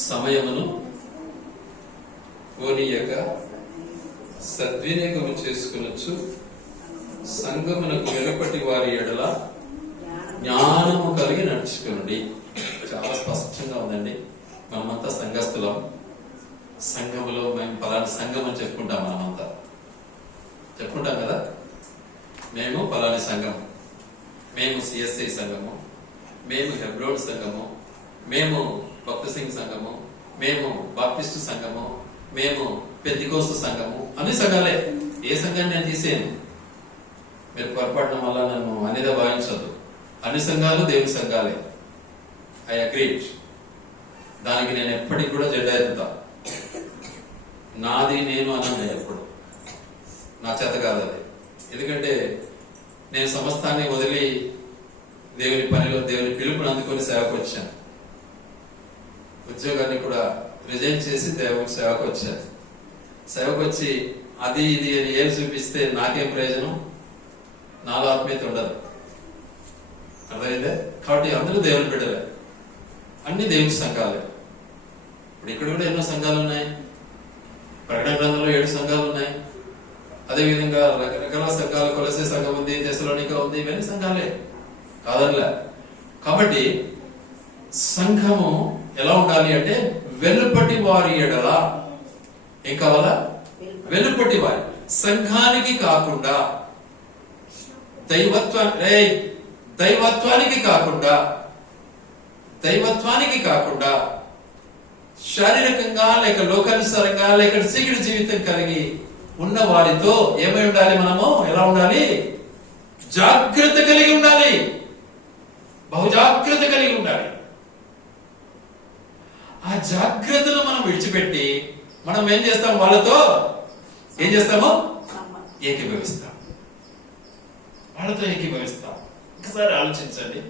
సమయమును పోనీయక సద్వినియోగము చేసుకొనొచ్చు సంఘమునకు వెలుపటి వారి ఎడల జ్ఞానము కలిగి నడుచుకోండి. చాలా స్పష్టంగా ఉందండి. మనమంతా సంఘస్థులం. సంఘములో మేము పలానా సంఘం అని చెప్పుకుంటాం. మనమంతా చెప్పుకుంటాం కదా, మేము పలాని సంఘం, మేము సిఎస్ఐ సంఘము, మేము హెబ్రోన్ సంఘము, మేము భక్త సింగ్ సంఘము, మేము బాప్టిస్టు సంఘము, మేము పెంతికోస్తు సంఘము. అన్ని సంఘాలే. ఏ సంఘాన్ని నేను తీసేను, మీరు పొరపాటున వల్ల నన్ను అనిదా భావించద్దు. అన్ని సంఘాలు దేవుని సంఘాలే. I agreed. దానికి నేను ఎప్పటికి కూడా జెండా ఎత్తుతా. నాది నేను అన్నది ఎప్పుడు నా చేత కాదు అది. ఎందుకంటే నేను సమస్తాన్ని వదిలి దేవుని పనిలో దేవుని పిలుపుని అందుకొని సేవకు వచ్చాను. ఉద్యోగాన్ని కూడా రిజైన్ చేసి సేవకు వచ్చాను. సేవకు వచ్చి అది ఇది అని ఏం చూపిస్తే నాకేం ప్రయోజనం? నాలో ఆత్మీయత ఉండదు. అర్థమైందే? కాబట్టి అందరూ దేవుని బిడ్డలే, అన్ని దేవుని సంఘాలే. ఇప్పుడు ఇక్కడ కూడా ఎన్నో సంఘాలు ఉన్నాయి. ప్రకటన గ్రంథంలో 7 సంఘాలు ఉన్నాయి. అదేవిధంగా రకరకాల సంఘాలు, కొలసే సంఘం ఉంది, తెస్సలోనిక ఉంది, ఇవన్నీ సంఘాలే కాదర్లే. కాబట్టి సంఘము ఎలా ఉండాలి అంటే వెలుపటి వారి ఎడల ఏం కావాలా? వెలుపటి వారి. సంఘానికి కాకుండా, దైవత్వానికి కాకుండా శారీరకంగా లేక లోకానుసారంగా లేక చీకటి జీవితం కలిగి ఉన్న వారితో ఏమై ఉండాలి? మనము ఎలా ఉండాలి? జాగ్రత్త కలిగి ఉండాలి. బహుజాగ్రత్త కలిగి ఉండాలి. ఆ జాగ్రత్తను మనం విడిచిపెట్టి మనం ఏం చేస్తాం? వాళ్ళతో ఏం చేస్తాము? ఏకీభవిస్తాం. వాళ్ళతో ఏకీభవిస్తాం. ఒకసారి ఆలోచించండి.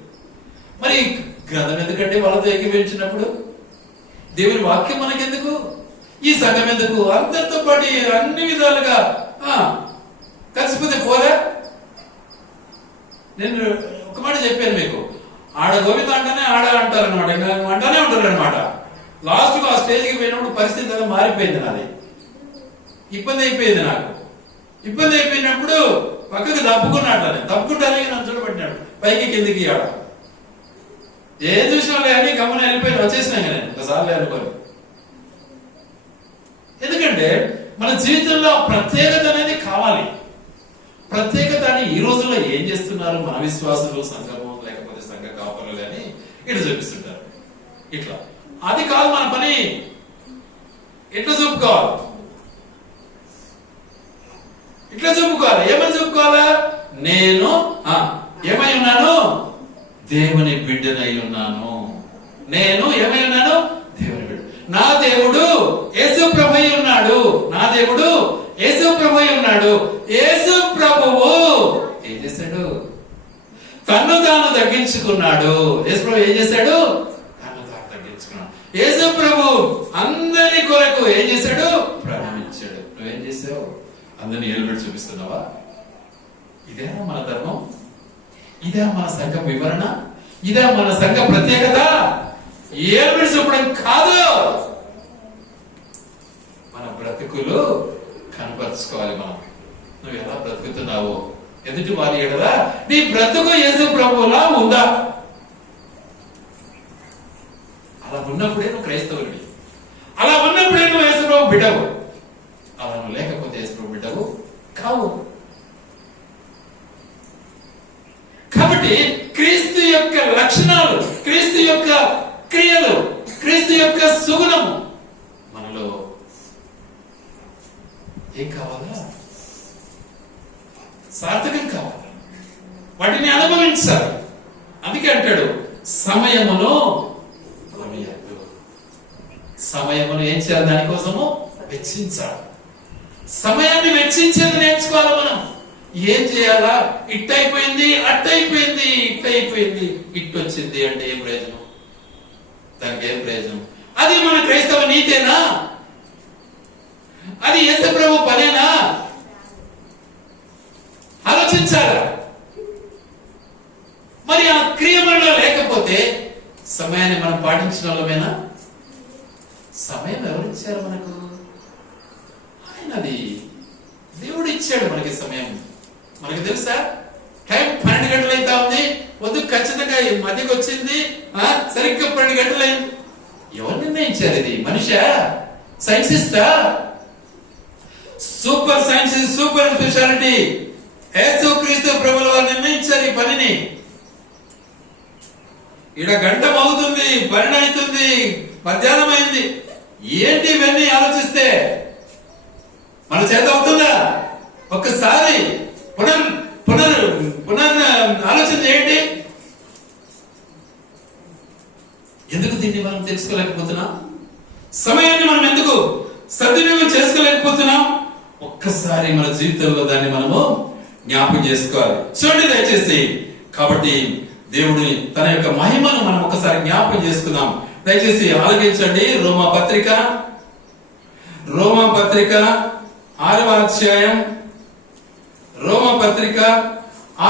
మరి గ్రంథం ఎందుకంటే వాళ్ళతో ఏకీభవించినప్పుడు? దేవుని వాక్యం మనకెందుకు? ఈ సంఘం ఎందుకు? అందరితో పాటు అన్ని విధాలుగా కలిసిపోతే పోరా? నేను ఒక మాట చెప్పాను మీకు. ఆడ గోవింద అంటేనే ఆడ అంటారు అనమాట, అంటానే ఉంటారు అనమాట. లాస్ట్ కు ఆ స్టేజ్కి పోయినప్పుడు పరిస్థితి ఏదో మారిపోయింది. నాది ఇబ్బంది అయిపోయింది. నాకు ఇబ్బంది అయిపోయినప్పుడు పక్కకి తప్పుకున్నాడు. తప్పుకుంటానే నన్ను చూడబట్టినాడు. పైకి కిందికి ఆడ ఏ చూసినా అని గమనం వెళ్ళిపోయి వచ్చేసినాక నేను ఒకసారి అనుకోని. ఎందుకంటే మన జీవితంలో ప్రత్యేకత అనేది కావాలి. ప్రత్యేకత అని ఈ రోజుల్లో ఏం చేస్తున్నారు? మన విశ్వాసులు సంఘము లేకపోతే సంఘ కాపరులు అని ఇట్లా చూపిస్తుంటారు. ఇట్లా అది కాదు మన పని. ఎట్లా చూపుకోవాలి? ఇట్లా చూపుకోవాలి. ఏమని చూపుకోవాలా? నేను ఏమై ఉన్నాను? దేవుని బిడ్డనై ఉన్నాను. నేను ఏమై ఉన్నాను? దేవుని బిడ్డ. నా దేవుడు యేసు ప్రభువై ఉన్నాడు. నా దేవుడు యేసు ప్రభువై ఉన్నాడు. యేసు ప్రభువు ఏం చేశాడు? తన్ను తాను తగ్గించుకున్నాడు. యేసు ప్రభు ఏం చేశాడు? తన్ను తాను తగ్గించుకున్నాడు. యేసు ప్రభు అందరి కొరకు ఏం చేశాడు? ప్రారంభించాడు. నువ్వేం చేసావు? అందరిని ఏలుబెట్టి చూపిస్తున్నావా? ఇదే మన ధర్మం? ఇదే మన సంఘ వివరణ? ఇదే మన సంఘ ప్రత్యేకత? ఏలుబెట్టి చూపడం కాదు. మన బ్రతుకులు కనపరుచుకోవాలి. మనం నువ్వు ఎలా బ్రతుకుతున్నావో ఎదుటి వారి ఎడల నీ బ్రతుకు యేసు ప్రభువులా ఉందా? అలా ఉన్నప్పుడే నువ్వు క్రైస్తవుడివి. అలా ఉన్నప్పుడే నువ్వు యేసు ప్రభు బిడ్డవు. అలా నువ్వు లేకపోతే యేసు ప్రభు బిడ్డవు కావు. కాబట్టి క్రీస్తు యొక్క లక్షణాలు, క్రీస్తు యొక్క క్రియలు, క్రీస్తు యొక్క సుగుణము మనలో ఏం కావాలా? సార్థకం కావాలి. వాటిని అనుభవించాలి. అందుకే అంటాడు సమయమును ఏం చేయాలి? దానికోసము వెచ్చించాలి. సమయాన్ని వెచ్చించేది నేర్చుకోవాలి. మనం ఏం చేయాలా? ఇట్టయిపోయింది, అట్టయిపోయింది, ఇట్టయిపోయింది, ఇట్టొచ్చింది అంటే ఏం ప్రయోజనం? దానికి ఏం ప్రయోజనం? అది మన క్రైస్తవ నీతేనా? అది యేసు ప్రభు పనేనా? ఆలోచించాలా? మరి ఆ క్రియ మనలో లేకపోతే సమయాన్ని మనం పాటించిన వాళ్ళమేనా? ఇచ్చారు మనకు? ఆయనది దేవుడు ఇచ్చాడు మనకి సమయం. మనకు తెలుసా టైం 12 గంటలు అయితే ఉంది, వద్దు ఖచ్చితంగా మధ్యకి వచ్చింది, సరిగ్గా 12 గంటలు అయింది. ఎవరు నిర్ణయించారు? ఇది మనిషా? సైన్సిస్టా? సూపర్ సైన్స్, సూపర్ స్పెషాలిటీ యేసుక్రీస్తు ప్రభువుల వారు నిర్ణయించారు ఈ పనిని. ఈడ గంట అవుతుంది, 12 అవుతుంది, మధ్యాహ్నం అయింది. ఏంటి ఇవన్నీ ఆలోచిస్తే మన చేత అవుతుందా? ఒక్కసారి పునర్ ఆలోచన చేయండి. ఎందుకు దీన్ని మనం తెలుసుకోలేకపోతున్నాం? సమయాన్ని మనం ఎందుకు సద్వినియోగం చేసుకోలేకపోతున్నాం? ఒక్కసారి మన జీవితంలో దాన్ని మనము జ్ఞాపకం చేసుకోవాలి. చూడండి దయచేసి. కాబట్టి దేవుడి తన యొక్క మహిమను మనం ఒకసారి జ్ఞాపకం చేసుకుందాం. దయచేసి ఆలోచించండి. రోమా పత్రిక 6వ అధ్యాయం, రోమా పత్రిక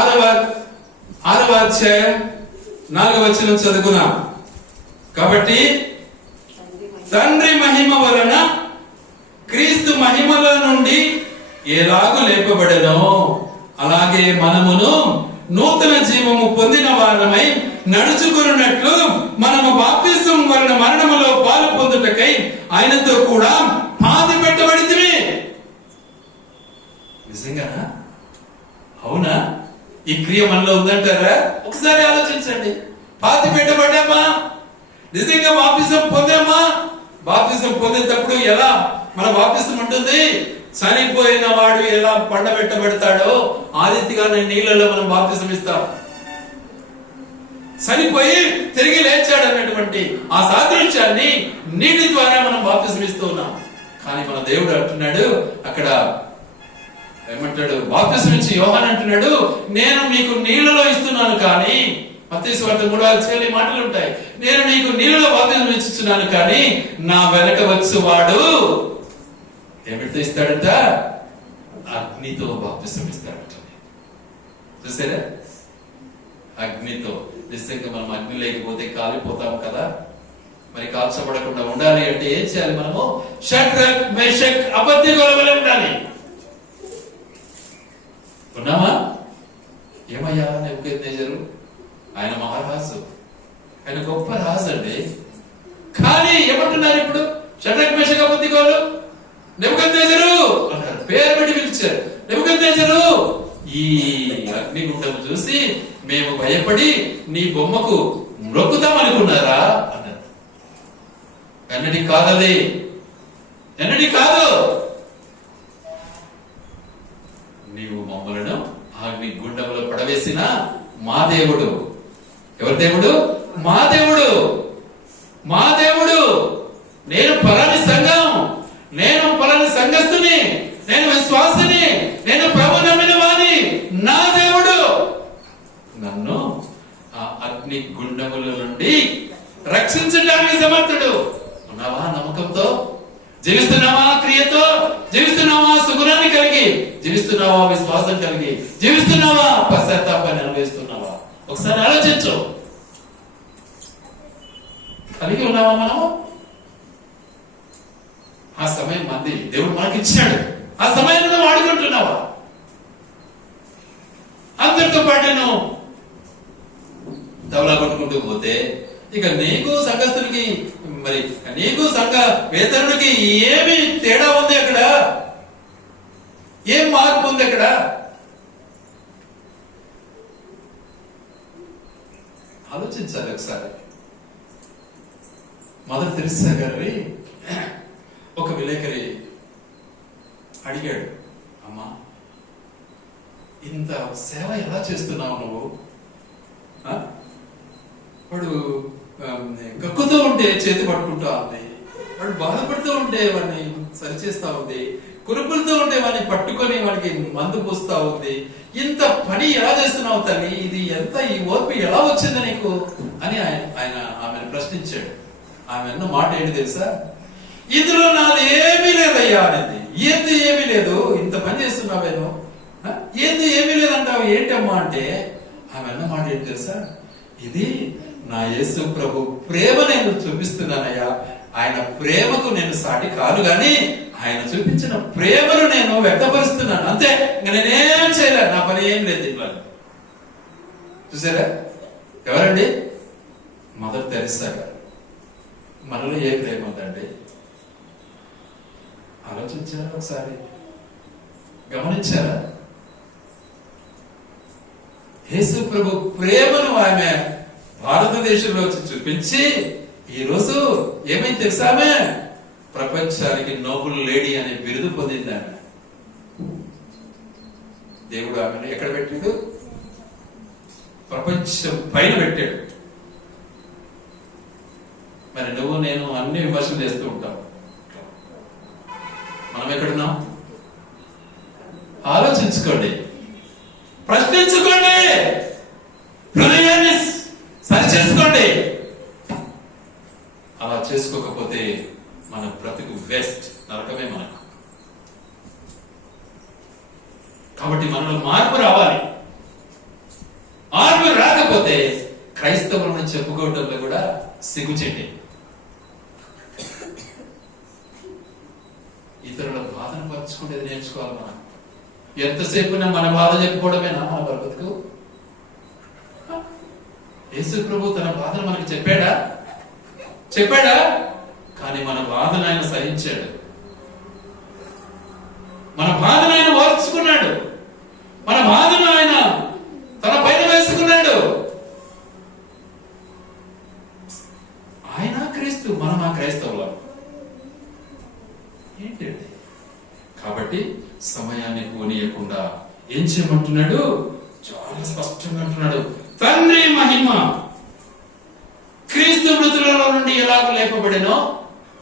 6వ అధ్యాయం 4వ వచనం చదువుకున్నాం. కాబట్టి తండ్రి మహిమ వలన క్రీస్తు మహిమలో నుండి ఎలాగూ లేపబడెనో అలాగే మనమును నూతన జీవము పొందిన వారమై నడుచుకున్నట్లు మనము బాప్తిసం వలన మరణములో పాలు పొందుటకై ఆయనతో కూడా పాతి పెట్టబడితిమి. నిజంగానా? అవునా? ఈ క్రియ మనలో ఉందంటారా? ఒకసారి ఆలోచించండి. పాతి పెట్టబడ్డామా? నిజంగా బాప్తిసం పొందామా? బాప్తిసం పొందేటప్పుడు ఎలా మన బాప్తిసం ఉంటుంది? చనిపోయిన వాడు ఎలా పండబెట్టబడతాడో ఆ రీతిగా నీళ్ళలో మనం బాప్తిసం ఇస్తాం. చనిపోయి తిరిగి లేచాడు అన్నటువంటి ఆ సాదృశ్యాన్ని నీటి ద్వారా మనం బాప్తిసం ఇస్తూ ఉన్నాం. కానీ మన దేవుడు అంటున్నాడు, అక్కడ ఏమంటాడు? బాప్తిసం ఇచ్చి యోహాను అంటున్నాడు, నేను మీకు నీళ్ళలో ఇస్తున్నాను, కానీ మత్తయి సువార్త 3వ అధ్యాయంలో మాటలు ఉంటాయి. నేను నీకు నీళ్ళలో బాప్తిసం ఇస్తున్నాను, కానీ నా వెనక వచ్చేవాడు ఏమిటితో ఇస్తాడంట? అగ్నితో బాప్తిసం ఇస్తాడంట. చూసారా? అగ్నితో. నిశ్చయంగా మనం అగ్ని లేకపోతే కాలిపోతాం కదా. మరి కాల్చబడకుండా ఉండాలి అంటే ఏం చేయాలి? మనము షడ్రక్ మేషక్ అబేద్నెగోల వలె ఉండాలి. ఉన్నామా? ఏమయ్యా నెబుకద్నెజరు? ఆయన మహారాజు, ఆయన గొప్ప రాజు అండి. కానీ ఏమంటున్నారు ఇప్పుడు? షడ్రక్ మేషక్ అబేద్నెగోలు నెబుకద్నెజరు అన్నారు, పేరు పెట్టి పిలిచారు. నెబుకద్నెజరు, ఈ అగ్నిగుండం చూసి మేము భయపడి నీ బొమ్మకు మ్రొక్కుతాం అనుకున్నారా అన్నారు. ఎన్నటి కాదది, ఎన్నటి కాదు. నీవు మమ్మలను అగ్ని గుండంలో పడవేసిన మా దేవుడు. ఎవరి దేవుడు? మా దేవుడు, మా దేవుడు. నేను పలాని సంఘం, నేను పలాని సంఘస్థుని, నేను విశ్వాసిని, నేను ప్రభు నమ్మిన వాని, నా దేవుడు నన్ను ఆ అగ్ని గుండముల నుండి రక్షించడానికి సమర్థుడు. ఉన్నావా నమ్మకంతో? జీవిస్తున్నావా క్రియతో? జీవిస్తున్నావా సుగుణాన్ని కలిగి? జీవిస్తున్నావా విశ్వాసం కలిగి? జీవిస్తున్నావా పశ్చాత్తాపాన్ని అనుభవిస్తున్నావా? ఒకసారి ఆలోచించు. కలిగి ఉన్నావా మనము? ఆ సమయం మంది దేవుడు మనకి ఇచ్చాడు. ఆ సమయంలో వాడుకుంటున్నావా? అందరితో పాటు నువ్వు తవలా కొట్టుకుంటూ పోతే ఇక నీకు సంఘస్థునికి, మరి నీకు సంఘ వేతనుడికి ఏమి తేడా ఉంది? అక్కడ ఏం మార్పు ఉంది? అక్కడ ఆలోచించాలి ఒకసారి. మదర్ తెరిసా గారి ఒక విలేకరి అడిగాడు, అమ్మా ఇంత సేవ ఎలా చేస్తున్నావు నువ్వు? వాడు కక్కుతూ ఉంటే చేతి పట్టుకుంటా ఉంది, వాడు బాధపడుతూ ఉంటే వాడిని సరిచేస్తా ఉంది, కురుపులతో ఉంటే వాడిని పట్టుకొని వాడికి మందు పూస్తా ఉంది. ఇంత పని ఎలా చేస్తున్నావు తల్లి? ఇది ఎంత, ఈ ఓర్పు ఎలా వచ్చింది నీకు అని ఆయన ఆమెను ప్రశ్నించాడు. ఆమె అన్న మాట ఏంటి తెలుసా? ఇందులో నాది ఏమీ లేదయ్యా అనేది. ఏంది ఏమీ లేదు? ఇంత పని చేస్తున్నావేను, ఏంది ఏమీ లేదంటావు ఏంటమ్మా అంటే, ఆమె అన్న మాట ఏంటి తెలుసా? ఇది నా యేసు ప్రభు ప్రేమ నేను చూపిస్తున్నానయ్యా, ఆయన ప్రేమకు నేను సాటి కాదు గాని ఆయన చూపించిన ప్రేమను నేను వ్యక్తపరుస్తున్నాను అంతే. ఇంకా నేనేం చేయలేదు, నా పని ఏం లేదు ఇట్లా. చూసారా ఎవరండి? మదర్ తెరెసా గారు. మనలో ఏ ప్రేమ ఉందండి? ఆలోచించారా ఒకసారి? గమనించారా? యేసు ప్రభు ప్రేమను ఆమె భారతదేశంలో చూపించి ఈరోజు ఏమైంది తెలుసా? ఆమె ప్రపంచానికి నోబుల్ లేడీ అనే బిరుదు పొందింది. ఆమె దేవుడు ఆమెను ఎక్కడ పెట్టాడు? ప్రపంచం పైన పెట్టాడు. మరి నువ్వు నేను అన్ని విమర్శలు చేస్తూ ఉంటాం. మనం ఎక్కడున్నాం? ఆలోచించుకోండి, ప్రశ్నించుకోండి, హృదయాన్ని సరిచేసుకోండి. అలా చేసుకోకపోతే మన బ్రతుకు వేస్ట్, నరకమే మనకు. కాబట్టి మనలో మార్పు రావాలి. మార్పు రాకపోతే క్రైస్తవులను చెప్పుకోవడంలో కూడా సిగ్గుచేటి. ఇతరుల బాధను పంచుకునేది నేర్చుకోవాలి మనం. ఎంతసేపు మన బాధ చెప్పుకోవడమేనా మన బ్రతుకు? యేసు ప్రభు తన బాధను మనకి చెప్పాడా? కానీ మన బాధను ఆయన సహించాడు. మన బాధను ఆయన ఓర్చుకున్నాడు. మన బాధను ఆయన తన పైన వేసుకున్నాడు. ఆయన క్రీస్తు, మనం ఆ క్రైస్తవులం. ఏంటండి? కాబట్టి సమయాన్ని పోనీయకుండా ఏం చేయమంటున్నాడు? చాలా స్పష్టంగా అంటున్నాడు, తండ్రి మహిమ క్రీస్తు మృతులలో నుండి ఎలాగ లేపబడినో.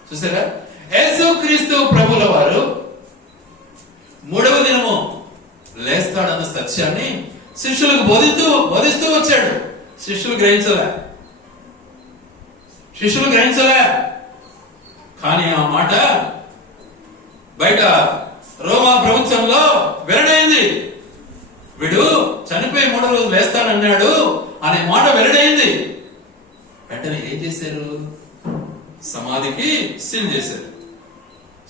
చూసారా? యేసు క్రీస్తు ప్రభుల వారు 3వ దినము లేస్తాడన్న సత్యాన్ని శిష్యులకు బోధిస్తూ వచ్చాడు. శిష్యులు గ్రహించలే. కానీ ఆ మాట బయట రోమా ప్రభుత్వంలో వెల్లడైంది. వీడు చనిపోయి 3వ రోజు లేస్తానన్నాడు అనే మాట వెల్లడైంది. వెంటనే ఏం చేశారు? సమాధికి సీల్ చేశారు.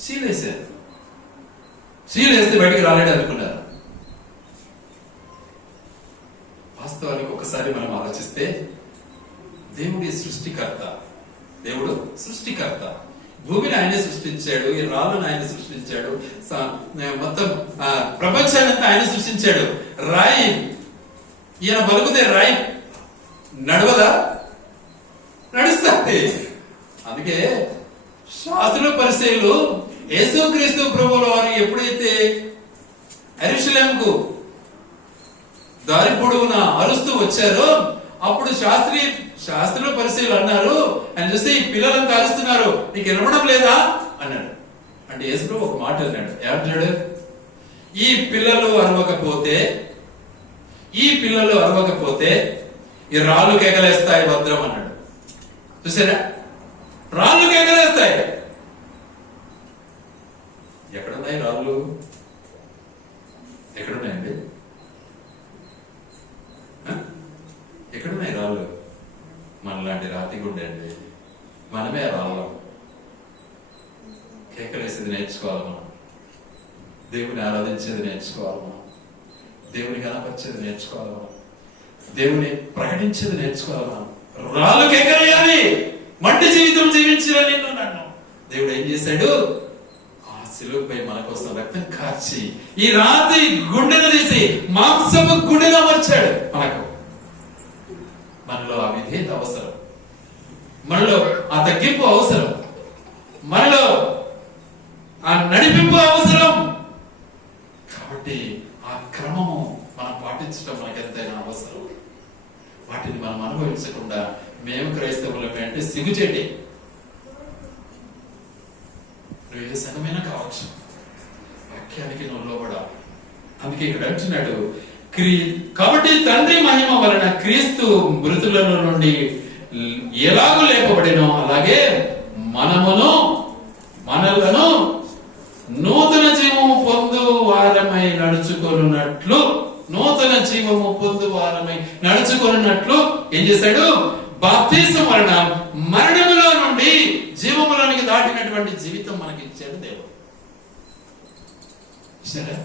సీల్ వేస్తే బయటికి రాలేడు అనుకున్నారు. వాస్తవానికి ఒకసారి మనం ఆలోచిస్తే దేవుడు సృష్టికర్త. భూమిని ఆయనే సృష్టించాడు, ఈ రాళ్ళను ఆయన సృష్టించాడు, మొత్తం ప్రపంచానంతా ఆయన సృష్టించాడు. రాయి ఈయన పలుకుతే రాయి నడవదా? నడుస్తుంది. అందుకే శాస్త్రులు పరిచయులు యేసుక్రీస్తు ప్రభువుల వారు ఎప్పుడైతే యెరూషలేముకు దారి పొడవున అరుస్తూ వచ్చారో అప్పుడు శాస్త్రులు పరిచయులు అన్నారు, ఆయన చూస్తే ఈ పిల్లలంతా అరుస్తున్నారు, నీకు వినపడం లేదా అన్నాడు. అంటే యేసు ప్రభు ఒక మాట అన్నాడు. ఏమంటాడు? ఈ పిల్లలు అరవకపోతే ఈ రాళ్ళు కేకలేస్తాయి భద్రం అన్నాడు. చూసారా? రాళ్ళు కేకలేస్తాయి. ఎక్కడున్నాయి రాళ్ళు? ఎక్కడున్నాయండి? ఎక్కడున్నాయి రాళ్ళు? మనలాంటి రాతి గుండె అండి. మనమే రాళ్ళం. కేకలేసేది నేర్చుకోవాలి మనం. దేవుని ఆరాధించేది నేర్చుకోవాలి మనం. దేవుని కనపరిచేది నేర్చుకోవాలి మనం. దేవుని ప్రకటించేది నేర్చుకోవాలి మనం. రాళ్ళు కేకలేయాలి. మంటి జీవితం జీవించిన నిన్ను నన్ను దేవుడు ఏం చేశాడు? ఆ శిలువపై మన కోసం రక్తం కార్చి ఈ రాతి గుండెను తీసి మాంసపు గుండెగా మార్చాడు. మనలో ఆ విధేయత అవసరం, మనలో ఆ తగ్గింపు అవసరం, మనలో ఆ నడిపింపు అవసరం. కాబట్టి ఆ క్రమము మనం పాటించడం మనకు ఎంతైనా అవసరం. వాటిని మనం అనుభవించకుండా మేము క్రైస్తవులమే అంటే సిగ్గుచేటి. నువ్వు ఏ సంఘమైనా కావచ్చు, వాక్యానికి నువ్వు లోబడాలి. అందుకే ఇక్కడ అంటున్నాడు, కాబట్టి తండ్రి మహిమ వలన క్రీస్తు మృతులలో నుండి ఎలాగూ లేపబడినో అలాగే మనలను నూతన జీవము పొందు వారమై నడుచుకొనున్నట్లు ఏం చేశాడు? బాప్తిసం వలన మరణములో నుండి జీవములోనికి దాటినటువంటి జీవితం మనకి ఇచ్చాడు దేవుడు. సరే,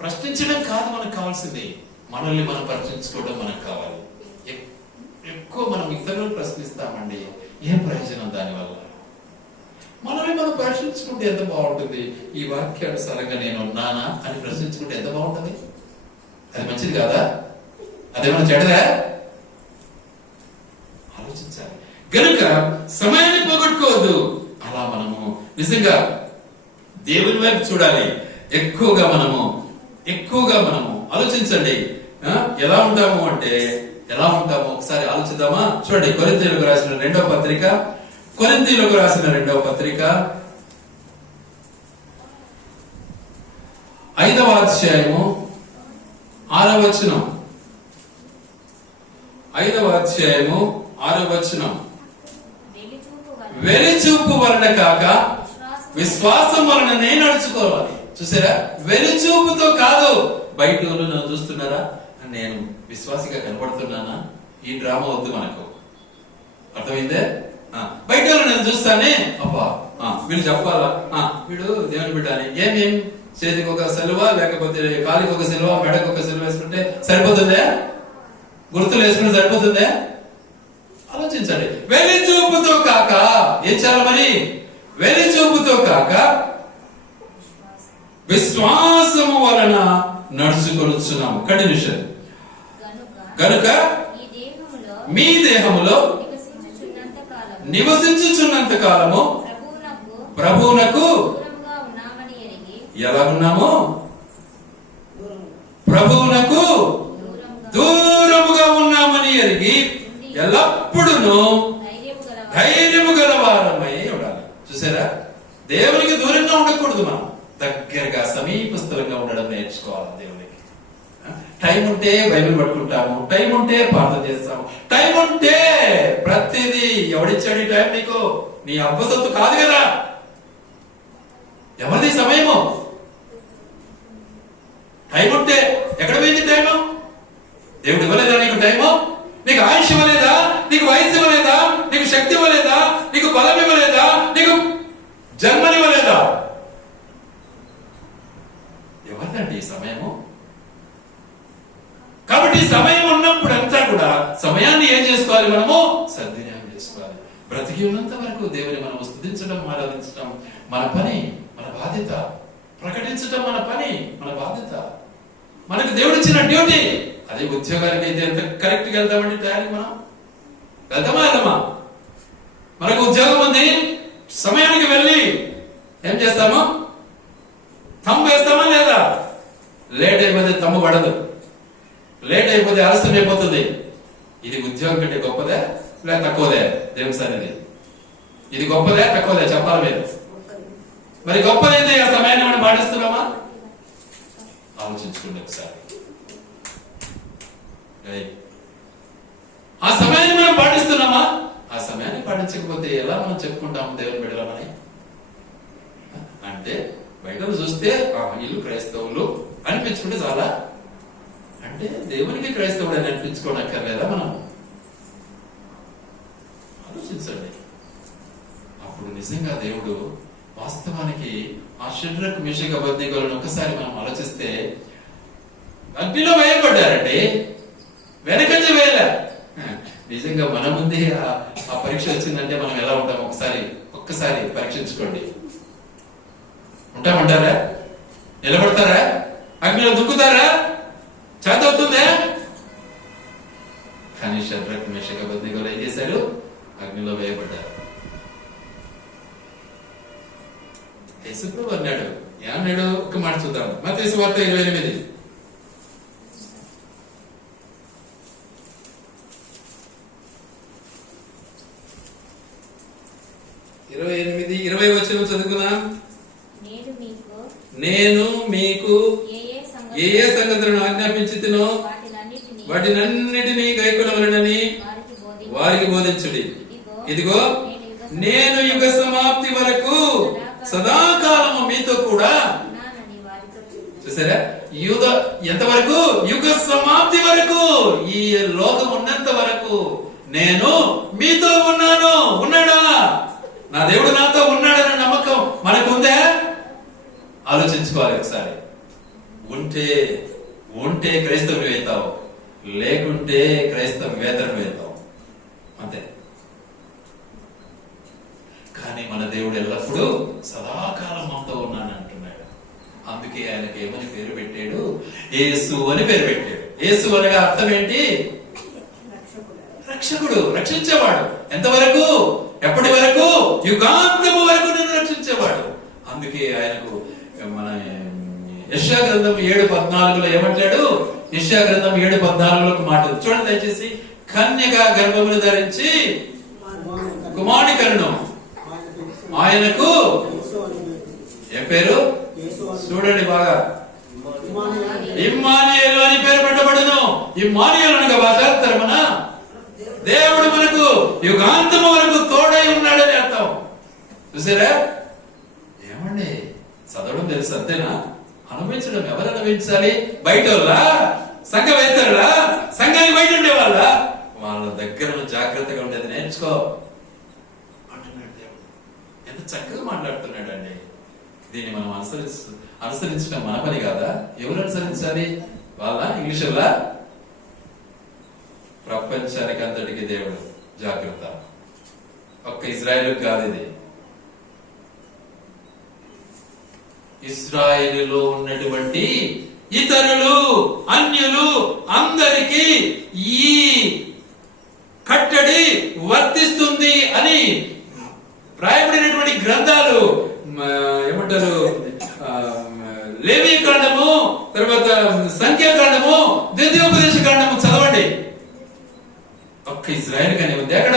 ప్రశ్నించడం కాదు మనకు కావాల్సింది, మనల్ని మనం ప్రశ్నించుకోవడం మనకు కావాలి. ఎక్కువ మనం ఇతరులను ప్రశ్నిస్తామండి, ఏం ప్రయోజనం దానివల్ల? మనల్ని మనం ప్రశ్నించుకుంటే ఎంత బాగుంటుంది. ఈ వాక్యానుసారంగా నేను ఉన్నానా అని ప్రశ్నించుకుంటే ఎంత బాగుంటుంది. అది మంచిది కాదా? అదేమన్నా చెడ్డదా? ఆలోచించాలి. కనుక సమయాన్ని పోగొట్టుకోవద్దు. అలా మనము నిజంగా దేవుని వైపు చూడాలి. ఎక్కువగా మనము ఆలోచించండి. ఎలా ఉంటాము అంటే ఎలా ఉంటామో ఒకసారి ఆలోచిద్దామా? చూడండి, కొరింథీయులకు రాసిన రెండవ పత్రిక 5వ అధ్యాయము 6వ వచనం. 5వ అధ్యాయము 6వ వచనం. వెలిచూపు వలన కాక విశ్వాసం వలననే నడుచుకోవాలి. చూసారా? వెలిచూపుతో కాదు. బయట నన్ను చూస్తున్నారా, నేను విశ్వాసిగా కనబడుతున్నానా, ఈ డ్రామా వద్దు మనకు. అర్థమైందే? బయట నేను చూస్తానే, అబ్బా వీళ్ళు చెప్పాలా, వీడు దేవుని బిడ్డ అని. ఏమేం చేతికి ఒక సెలవ, లేకపోతే కాలికి ఒక సెలవ, మెడకు ఒక సెలవ వేసుకుంటే సరిపోతుందే? గుర్తులు వేసుకుంటే సరిపోతుందే? ఆలోచించండి. వెలి చూపుతో కాక ఏం చేయాలి మరి? వెలి చూపుతో కాక విశ్వాసము వలన నడుచుకొనుచున్నాము. కంటిన్యూషన్. కనుక మీ దేహములో నివసించుచున్నంత కాలము ప్రభువునకు ఎలా ఉన్నాము? ప్రభువునకు దూరముగా ఉన్నామని ఎరిగి ఎల్లప్పుడూ ధైర్యము గల వారమై ఉండాలి. చూసారా? దేవునికి దూరంగా ఉండకూడదు, మనం దగ్గరగా సమీపస్థలంగా ఉండడం నేర్చుకోవాలి. దేవునికి టైం ఉంటే బైబిల్ పట్టుకుంటాము, టైం ఉంటే ప్రార్థన చేస్తాము, టైం ఉంటే ప్రతిదీ. ఎవడిచ్చాడు ఈ టైం నీకు? నీ అబ్బసత్తు కాదు కదా. ఎవరిది సమయము? టైం ఉంటే ఎక్కడ పోయింది టైము? దేవుడు ఇవ్వలేదా నీకు టైము? నీకు ఆయుష్ ఇవ్వలేదా? నీకు వయసు ఇవ్వలేదా? నీకు శక్తి ఇవ్వలేదా? నీకు బలం ఇవ్వలేదా? నీకు జన్మనివ్వలేదా? ఎవరిదండి ఈ సమయము? కాబట్టి సమయం ఉన్నప్పుడు అంతా కూడా సమయాన్ని ఏం చేసుకోవాలి? మనము సద్వినియోగం చేసుకోవాలి. బ్రతికి ఉన్నంత వరకు దేవుని మనం స్తుతించడం, ఆరాధించడం మన పని, మన బాధ్యత. ప్రకటించడం మన పని, మన బాధ్యత. మనకు దేవుడు ఇచ్చిన డ్యూటీ. అదే ఉద్యోగానికి అయితే ఎంత కరెక్ట్ గా వెళ్తామండి? టయానికి మనం వెళ్తామా? మనకు ఉద్యోగం ఉంది, సమయానికి వెళ్ళి ఏం చేస్తాము? తమ్ము వేస్తామా లేదా? లేట్ అయిపోతే తమ్ము పడదు, లేట్ అయిపోతే ఆలస్యం అయిపోతుంది. ఇది ఉద్యోగం కంటే గొప్పదే లేదా తక్కువదే? దేవుని సన్నిధి ఇది గొప్పదే తక్కువదే? చెప్పాలి మీరు. మరి గొప్పదైతే ఆ సమయాన్ని మనం పాటిస్తున్నామా? ఆలోచించుకోండి ఒకసారి. ఆ సమయాన్ని మనం పాటిస్తున్నామా? ఆ సమయాన్ని పాటించకపోతే ఎలా మనం చెప్పుకుంటాము దేవుని బిడ్డలమని? అంటే బయట చూస్తే వీళ్ళు క్రైస్తవులు అనిపించుకుంటే చాలా. అంటే దేవునికి క్రైస్తవుడు అని అనిపించుకోనక్కర్లేదా మనం? ఆలోచించండి. అప్పుడు నిజంగా దేవుడు వాస్తవానికి ఆ షడ్రకు మేషకు అబేద్నెగోలను ఒకసారి మనం ఆలోచిస్తే అగ్నిలో వేయబడ్డారండి, వెనకంజ వేయలే. నిజంగా మన ముందే ఆ పరీక్ష వచ్చిందంటే మనం ఎలా ఉంటాం? ఒక్కసారి పరీక్షించుకోండి. ఉంటామంటారా? నిలబడతారా? అగ్నిలో దుక్కుతారా? చేత అవుతుందా? కానీ షడ్రకు మేషకు అబేద్నెగోలు ఏం చేశారు? అగ్నిలో వేయబడ్డారు. యేసుప్రభు అన్నాడు, ఏమన్నాడు? ఒక్క మాట చూద్దాం. మత్తయి సువార్త 28 20 వచనం చదువుకుందాం. నేను మీకు ఏ ఏ సంగతులను ఆజ్ఞాపించుతునో వాటినన్నిటినీ గైకొనవలెనని వారికి బోధించుడి. ఇదిగో నేను యుగ సమాప్తి వరకు సదాకాలము మీతో కూడా. చూసారా? ఎంతవరకు? యుగ సమాప్తి వరకు. ఈ లోకం ఉన్నంత వరకు నేను మీతో ఉన్నాను. ఉన్నాడా? నా దేవుడు నాతో ఉన్నాడన్న నమ్మకం మనకుందే? ఆలోచించుకోవాలి ఒకసారి. ఉంటే క్రైస్తవ్యం అవుతావు, లేకుంటే క్రైస్తవేతరం అవుతావు, అంతే. కానీ మన దేవుడు ఎల్లప్పుడూ సదాకాలం మనతో ఉన్నాను అంటున్నాడు. అందుకే ఆయనకి ఏమని పేరు పెట్టాడు? యేసు అని పేరు పెట్టాడు. యేసు అనగా అర్థం ఏంటి? రక్షకుడు, రక్షించేవాడు. ఎంతవరకు? ఎప్పటి వరకు? యుగాంతము వరకు నిన్ను రక్షించేవాడు. అందుకే ఆయనకు మన యెషయా గ్రంథం 7:14 ఏమంటాడు? యెషయా గ్రంథం 7:14 మాట చూడండి దయచేసి. కన్యక గర్భమును ధరించి కుమారుని కనును, ఆయనకు ఏ పేరు? చూడండి బాగా. ఇమ్మానుయేలు అని పేరు పెట్టబడును. ఇమ్మానుయేలు అనగా భాషాంతరమున దేవుడు మనకు యుగాంతము వరకు తోడై ఉన్నాడని అర్థం. చూసారా? ఏమండి చదవడం తెలుసు అంతేనా? అనుభవించడం ఎవరు అనుభవించాలి? బయట వాళ్ళ, సంఘవేత్తరుల, సంఘానికి బయట ఉండే వాళ్ళ దగ్గర జాగ్రత్తగా ఉండేది నేర్చుకో అంటున్నాడు దేవుడు. ఎంత చక్కగా మాట్లాడుతున్నాడు అండి. దీన్ని మనం అనుసరించడం మన పని కాదా? ఎవరు అనుసరించాలి? వాళ్ళ ఇంగ్లీష్ వల్ల ప్రపంచానికి అంతటికి దేవుడు. జాగ్రత్త. ఒక్క ఇజ్రాయేల్ కాదు ఇది. ఇజ్రాయేలులో ఉన్నటువంటి ఇతరులు, అన్యులు అందరికీ ఈ కట్టడి వర్తిస్తుంది అని రాయబడినటువంటి గ్రంథాలు ఏమంటారు? లేవీ కాండము, తర్వాత సంఖ్యాకాండము, ద్వితీయోపదేశ కాండము చదవండి. ఒక్క ఇజ్రాయేల్ కానీ ఉంది అక్కడ?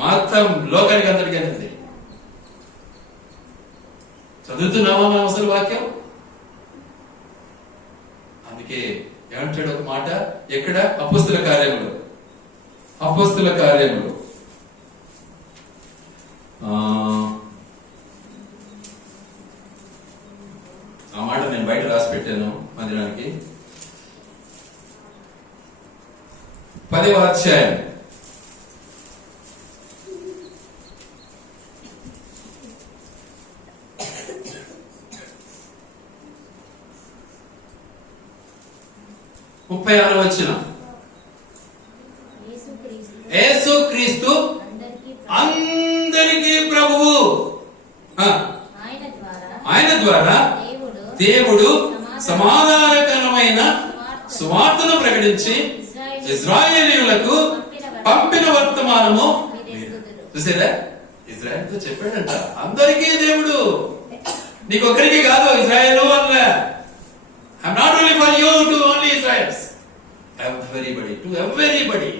మొత్తం లోకానికి అందరికీ ఉంది. చదువుతున్నామా మనం అసలు వాక్యం? అందుకే ఏమంటాడు ఒక మాట ఎక్కడ? అపోస్తుల కార్యములు ఆ మాట నేను బయట రాసి పెట్టాను మందిరానికి. 10వ అధ్యాయం 36వ వచనం. యేసుక్రీస్తు అందరికీ ప్రభువు. ఆయన ద్వారా దేవుడు సమాధానకరమైన సువార్తను ప్రకటించి ఇజ్రాయేలీయులకు పంపిన వర్తమానము. చూసారా? ఇజ్రాయేల్తో చెప్పాడంట అందరికీ దేవుడు, నీకొక్కరికి కాదు. ఇజ్రాయేలు వల్ల I'm not only for you, to only Israelites. Everybody, to everybody.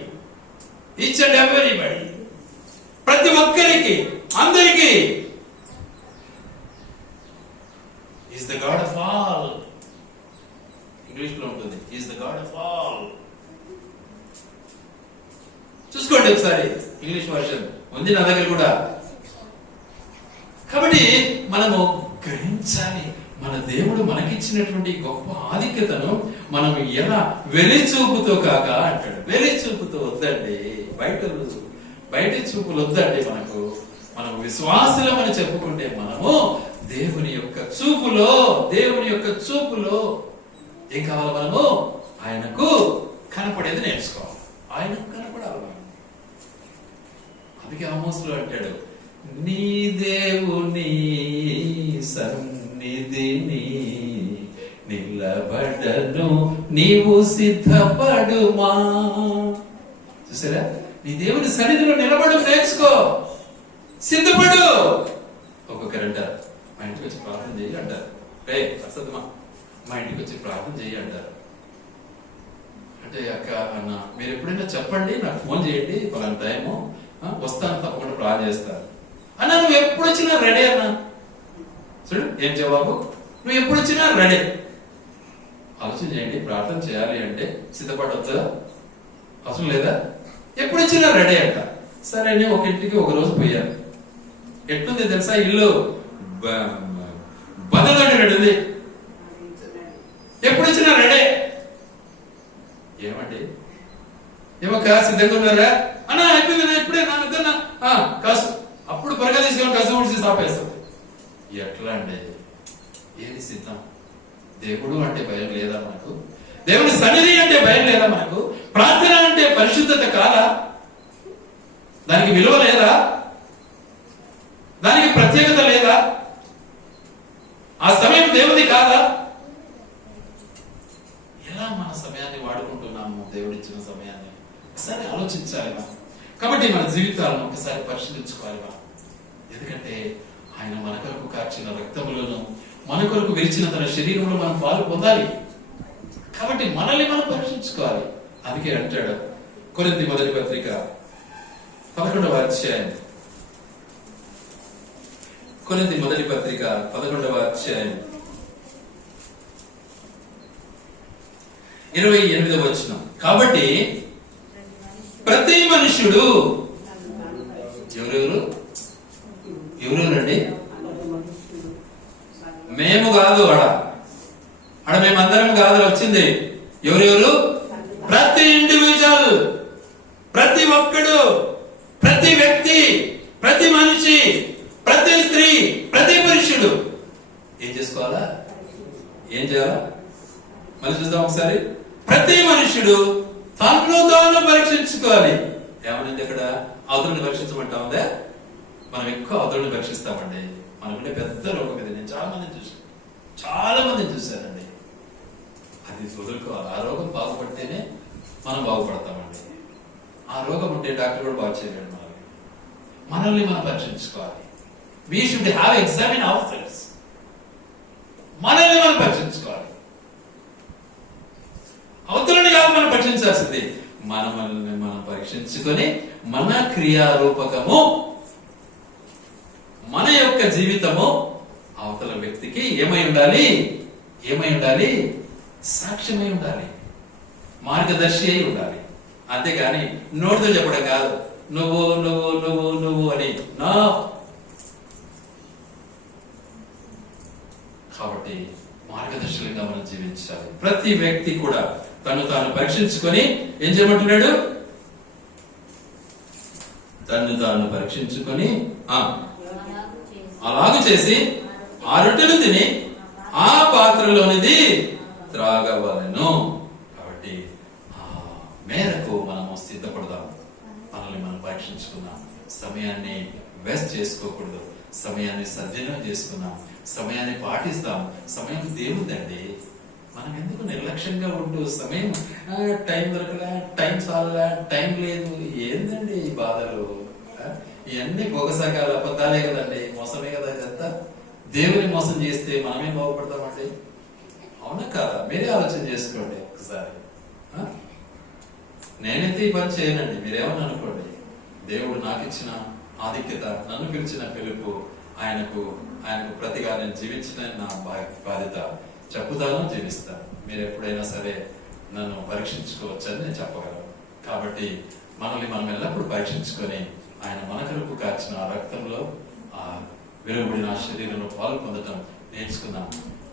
Each and everybody. ప్రతి ఒక్కరికి, అందరికి. He is the God of all. English లో ఉంటుంది. He is the God of all. చూసుకోండి ఒకసారి ఇంగ్లీష్ వర్షన్ ఉంది నా దగ్గర కూడా. కాబట్టి మనము గ్రహించాలి మన దేవుడు మనకిచ్చినటువంటి గొప్ప ఆధిక్యతను మనం ఎలా వెలిచూపుతో కాక అంటాడు. వెలిచూపుతో వద్దండి, బయట చూపులు వద్దండి. మనం విశ్వాసులమని చెప్పుకుంటే మనము దేవుని యొక్క చూపులో ఏం కావాలి? మనము ఆయనకు కనపడేది నేర్చుకోవాలి. ఆయనకు కనపడాలి మనం. అందుకే ఆమోసులో అంటాడు, నీ దేవుని సన్నిధిని నిలబడను నీవు సిద్ధపడుమా. చూసారా? నీ దేవుని సన్నిధిలో నిలబడు, నేర్చుకో, సిద్ధపడు. ఒక్కొక్కరు అంటారు, మా ఇంటికి వచ్చి ప్రార్థన చేయి అంటారు. రే అసదమ్మా, మా ఇంటికి వచ్చి ప్రార్థన చేయి అంటారు. అంటే అక్క అన్న మీరు ఎప్పుడైనా చెప్పండి, నాకు ఫోన్ చేయండి, పలానా టైము వస్తాను, తప్పకుండా ప్రార్థన చేస్తారు అన్న. నువ్వు ఎప్పుడు వచ్చినా రెడీ అన్నా. చూడు ఏం జవాబు? నువ్వు ఎప్పుడు వచ్చినా రెడీ. ఆలోచన చేయండి, ప్రార్థన చేయాలి అంటే సిద్ధపడవద్దా? అవసరం లేదా? ఎప్పుడు వచ్చినా రెడీ అంట. సరే నేను ఒక ఇంటికి ఒక రోజు పోయాను. ఎట్లుంది తెలుసా? ఇల్లు బదలడినట్టుంది. ఎప్పుడు వచ్చినా రెడీ. ఏమండి ఏమక్క సిద్ధంగా ఉన్నారా అన్న? అయిపోయింది ఇప్పుడే నా నిద్ర కాసు అప్పుడు త్వరగా తీసుకొని కసు ఉడిచి సాపేస్తుంది. ఎట్లా అండి? ఏది సిద్ధం? దేవుడు అంటే భయం లేదా మనకు? దేవుని సన్నిధి అంటే భయం లేదా మనకు? ప్రార్థన అంటే పరిశుద్ధత కాదా? దానికి విలువ లేదా? దానికి ప్రత్యేకత లేదా? ఆ సమయం దేవుడి కాదా? ఎలా మన సమయాన్ని వాడుకుంటున్నాము? దేవుడిచ్చిన సమయాన్ని ఒకసారి ఆలోచించాలి. కాబట్టి మన జీవితాలను ఒకసారి పరిశీలించుకోవాలి. ఎందుకంటే ఆయన మన కొరకు కార్చిన రక్తములను, మన కొరకు విరిచిన తన శరీరంలో మనం పాలు పొందాలి. కాబట్టి మనల్ని మనం పరీక్షించుకోవాలి. అందుకే అంటాడు కొరింథీ మొదటి పత్రిక 11వ అధ్యాయం, కొరింథీ మొదటి పత్రిక 11వ అధ్యాయం 28వ వచనం. కాబట్టి ప్రతి మనుష్యుడు ఎవరెవరండి? మేము కాదు, ఆడ మేమందరం కాదు వచ్చింది. ఎవరెవరు? ప్రతి ఇండివిజువల్, ప్రతి ఒక్కడు, ప్రతి వ్యక్తి, ప్రతి మనిషి, ప్రతి స్త్రీ, ప్రతి పురుషుడు ఏం చేసుకోవాలా? ఏం చేయాలా? మళ్ళీ చూద్దాం ఒకసారి. ప్రతి మనుష్యుడు తన్ను తాను పరీక్షించుకోవాలి. ఏమనింది ఇక్కడ? అవతలని పరీక్షించమంటా ఉందా? మనం ఎక్కువ అవతలని పరీక్షిస్తామండి. మనకుంటే పెద్ద రోగం ఇది. నేను చాలా మందిని చూశానండి. అది వదులుకోవాలి. ఆ రోగం బాగుపడితేనే మనం బాగుపడతామండి. ఆ రోగం ఉంటే డాక్టర్ కూడా బాగు చేయలేడు. మనల్ని మనం పరీక్షించుకోవాలి. We should have examine ourselves. మనల్ని మనం పరీక్షించుకోవాలి. అవతలని కాదు మనం పరీక్షించాల్సింది. మనల్ని మనం పరీక్షించుకొని మన క్రియారూపకము, మన యొక్క జీవితము అవతల వ్యక్తికి ఏమై ఉండాలి? సాక్ష్యమై ఉండాలి, మార్గదర్శి అయి ఉండాలి. అంతేగాని నోటితో చెప్పడం కాదు, నువ్వు నువ్వు నువ్వు నువ్వు అని. నా కాబట్టి మార్గదర్శకులుగా మనం జీవించాలి. ప్రతి వ్యక్తి కూడా తను తాను పరీక్షించుకొని ఏం చేయమంటున్నాడు? తను తాను పరీక్షించుకొని అలాగూ చేసి ఆ రొట్టెను తిని ఆ పాత్రలోనిది త్రాగవలెను. కాబట్టి ఆ మేరకు మనము సిద్ధపడదాం. మనల్ని మనం పరీక్షించుకున్నాం. సమయాన్ని వేస్ట్ చేసుకోకూడదు. సమయాన్ని సద్వినియోగం చేసుకున్నాం. సమయాన్ని పాటిస్తాం. సమయం దేవుందండి. మనం ఎందుకు నిర్లక్ష్యంగా ఉంటూ సమయం టైం దొరకలే, టైం చాలలే, టైం లేదు, ఏందండి ఈ బాధలు? ఇవన్నీ భోగసాగాలు, అబద్ధాలే కదండి, మోసమే కదా ఇదంతా. దేవుని మోసం చేస్తే మనమే బాగుపడతామండి. అవునా కాదా? మీరే ఆలోచన చేసుకోండి ఒకసారి. నేనైతే ఈ పని చేయనండి, మీరేమని అనుకోండి. దేవుడు నాకు ఇచ్చిన ఆధిక్యత, నన్ను పిలిచిన పిలుపు, ఆయనకు ప్రతిగా నేను జీవించిన నా బాధ్యత. చెప్పుతాను, జీవిస్తాను. మీరు ఎప్పుడైనా సరే నన్ను పరీక్షించుకోవచ్చని నేను చెప్పగలను. కాబట్టి మనల్ని మనం ఎల్లప్పుడూ పరీక్షించుకొని ఆయన మన కొరకు కార్చిన ఆ రక్తంలో, ఆ విలువబడిన శరీరంలో పాలు పొందటం నేర్చుకున్నాం.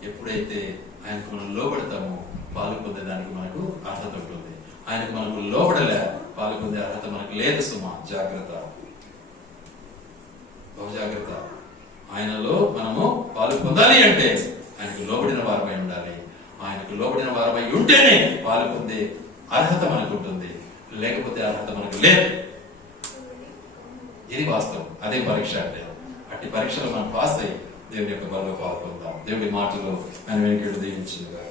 ఎప్పుడైతే ఆయనకు మనం లోబడతామో పాలు పొందేదానికి మనకు అర్హత ఉంటుంది. ఆయనకు మనకు లోబడలే, పాలు పొందే అర్హత మనకు లేదు. సుమా, జాగ్రత్త, బహు జాగ్రత్త. ఆయనలో మనము పాలు పొందాలి అంటే ఆయనకు లోబడిన వారమై ఉండాలి. ఆయనకు లోబడిన వారమై ఉంటేనే పాలు పొందే అర్హత మనకు ఉంటుంది. లేకపోతే అర్హత మనకు లేదు. ఇది వాస్తవం. అదే పరీక్ష అంటే. అట్టి పరీక్షలో మనం పాస్ అయ్యి దేవుని యొక్క బలంలో పాల్పొందాం. దేవుడి మాటలు ఆయన వెనుకడు దీవించుగా.